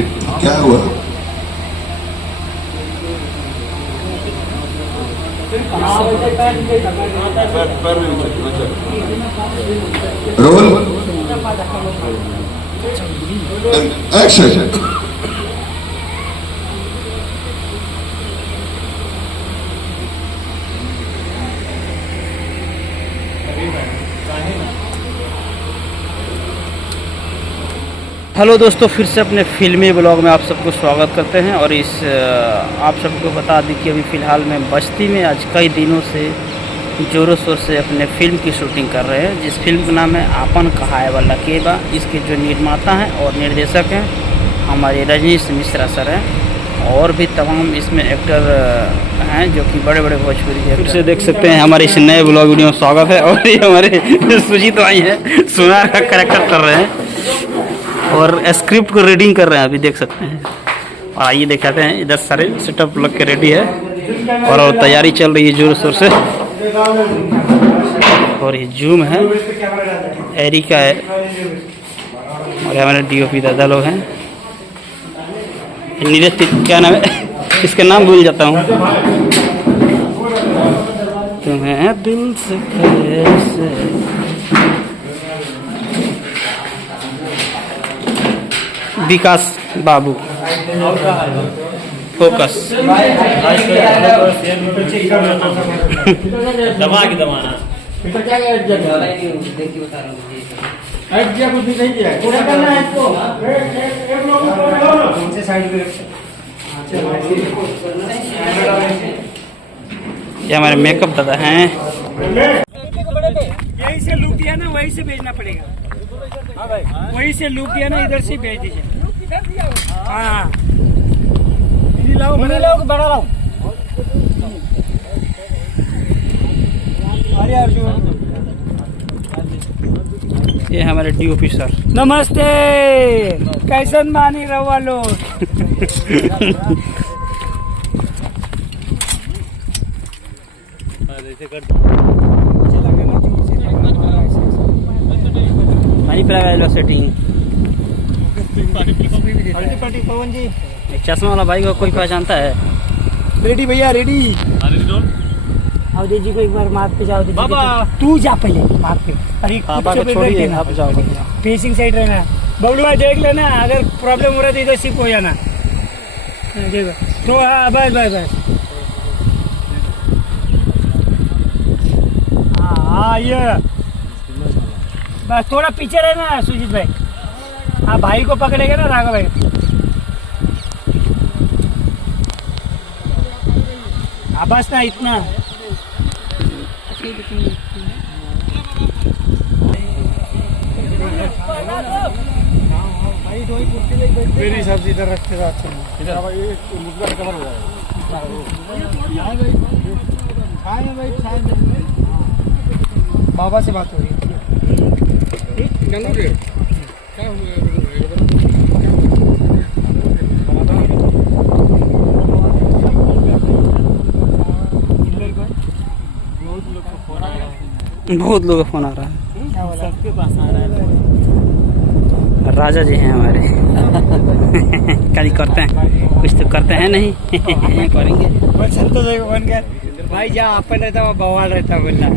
क्या हुआ? Roll action. Hello दोस्तों, फिर से अपने फिल्मी ब्लॉग में आप सबको स्वागत करते हैं। और इस आप सबको बता दें कि अभी फ़िलहाल में बस्ती में आज कई दिनों से ज़ोरों शोर से अपने फिल्म की शूटिंग कर रहे हैं, जिस फिल्म का नाम है आपन कहाय वाला केबा। इसके जो निर्माता हैं और निर्देशक हैं हमारे रजनीश मिश्रा सर हैं, और भी तमाम इसमें एक्टर हैं जो कि बड़े बड़े भोजपुरी के। फिर से देख सकते हैं हमारे इस नए ब्लॉग वीडियो में स्वागत है। और ये हमारे सुजीत भाई हैं, सुनार का करेक्टर कर रहे हैं और स्क्रिप्ट को रीडिंग कर रहे हैं, अभी देख सकते हैं। और आइए दिखाते हैं, इधर सारे सेटअप लग के रेडी है और तैयारी चल रही है जोर शोर से। और ये जूम है, एरिका है और हमारे डीओपी दादा लोग हैं। नीरज क्या नाम है इसका नाम भूल जाता हूँ। तुम्हें दिल से कैसे विकास बाबू फोकस दबा के दबाना ये हमारे मेकअप दादा हैं। यहीं से लूप दिया ना, वहीं से भेजना पड़ेगा। वहीं से लूप दिया ना, इधर से भेज दीजिए। हाँ, बड़ा लाओ। ये हमारे डीओपी सर। नमस्ते, कैसन मानी रवा लोग। पानी पिला लो सेटिंग। पवन जी, चश्मा वाला भाई को कोई पहचानता है? रेडी भैया, रेडी। अवधेश जी को एक बार मार पे जाओ। बाबा तू जा पहले मार पे। अरे छोड़िए, आप जाओ। फेसिंग साइड रहना। बबलू भाई देख लेना, अगर प्रॉब्लम हो रहा है तो इधर शिफ्ट हो जाना। देखो तो हाँ, बस हाँ, ये बस थोड़ा पीछे रहना सुजीत भाई। हाँ, भाई को पकड़ेगा ना राघव भाई। हाँ बस ना, इतना। मेरे हिसाब से इधर रखते अच्छा कवर हो जाएगा। बाबा से बात हो रही है। बहुत लोगों का फोन आ रहा है। सबके पास आ रहा है। राजा जी हैं हमारे। कभी करते हैं, कुछ तो करते हैं नहीं। करेंगे संतोष बन गया भाई, जहाँ अपन रहता वहाँ बवाल रहता बोलना।